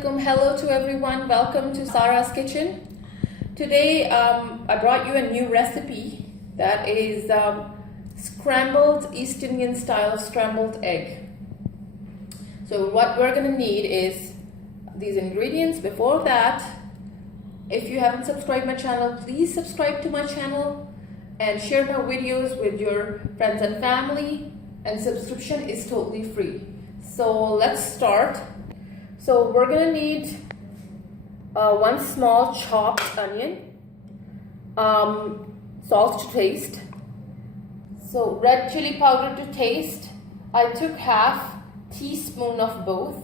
Assalamualaikum. Hello to everyone. Welcome to Sarah's Kitchen. Today I brought you a new recipe that is scrambled East Indian style scrambled egg. So what we're gonna need is these ingredients. Before that, if you haven't subscribed my channel, please subscribe to my channel and share my videos with your friends and family, and subscription is totally free. So let's start. So we're gonna need one small chopped onion, salt to taste, so red chili powder to taste. I took half teaspoon of both,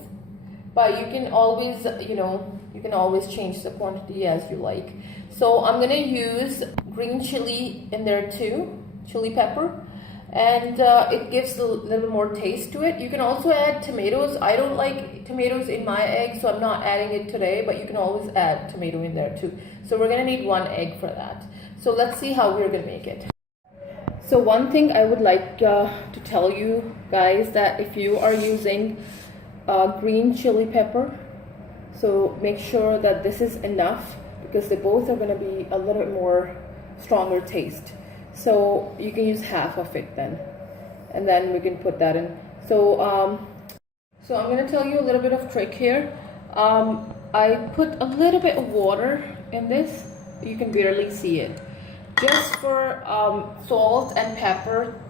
but you can always, you can always change the quantity as you like. So I'm gonna use green chili in there too, chili pepper, and it gives a little more taste to it. You can also add tomatoes. I don't like tomatoes in my egg, so I'm not adding it today, but you can always add tomato in there too. So we're gonna need one egg for that. So let's see how we're gonna make it. So one thing I would like to tell you guys, that if you are using green chili pepper, so make sure that this is enough, because they both are gonna be a little bit more stronger taste. So you can use half of it then, and then we can put that in. So so I'm gonna tell you a little bit of trick here. I put a little bit of water in this. You can barely see it, just for salt and pepper,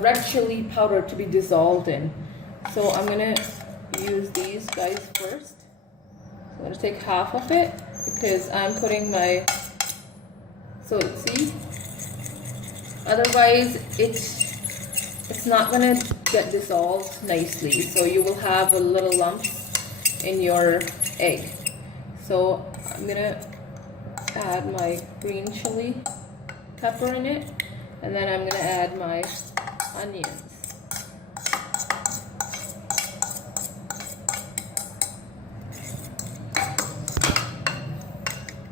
red chili powder to be dissolved in. So I'm gonna use these guys first. I'm gonna take half of it because I'm putting my, so see, otherwise it's not gonna get dissolved nicely, so you will have a little lumps in your egg. So I'm gonna add my green chili pepper in it, and then I'm gonna add my onions.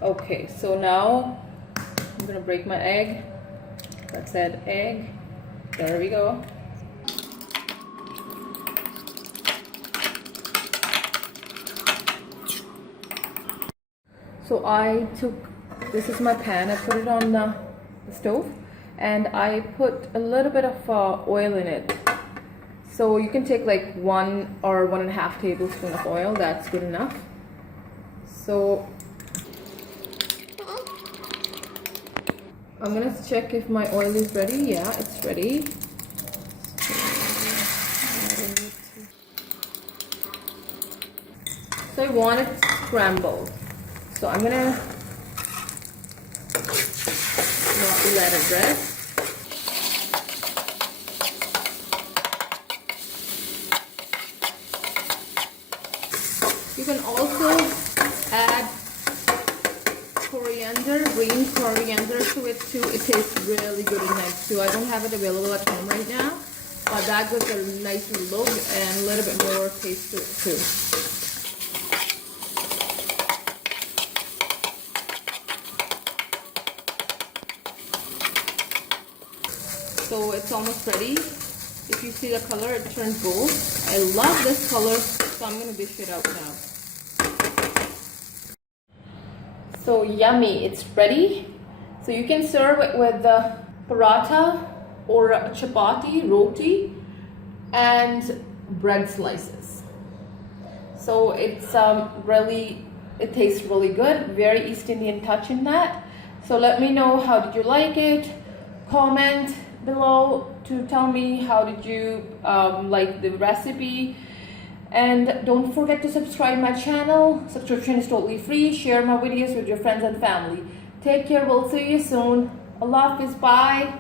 Okay, so now I'm gonna break my egg. Let's add egg. There we go. So I took, this is my pan, I put it on the stove, and I put a little bit of oil in it. So you can take like 1 or 1.5 tablespoons of oil, that's good enough. So I'm gonna check if my oil is ready. Yeah, it's ready. So I want it scrambled. So I'm gonna not let it rest. You can also add coriander, green coriander to it too. It tastes really good in that too. I don't have it available at home right now, but that gives a nice look and a little bit more taste to it too. So it's almost ready. If you see the color, it turns gold. I love this color, so I'm gonna dish it out now. So yummy, it's ready. So you can serve it with the paratha or chapati, roti, and bread slices. So it's it tastes really good, very East Indian touch in that. So let me know, how did you like it? Comment below to tell me how did you like the recipe. And don't forget to subscribe my channel. Subscription is totally free. Share my videos with your friends and family. Take care. We'll see you soon. Allah Hafiz. Bye.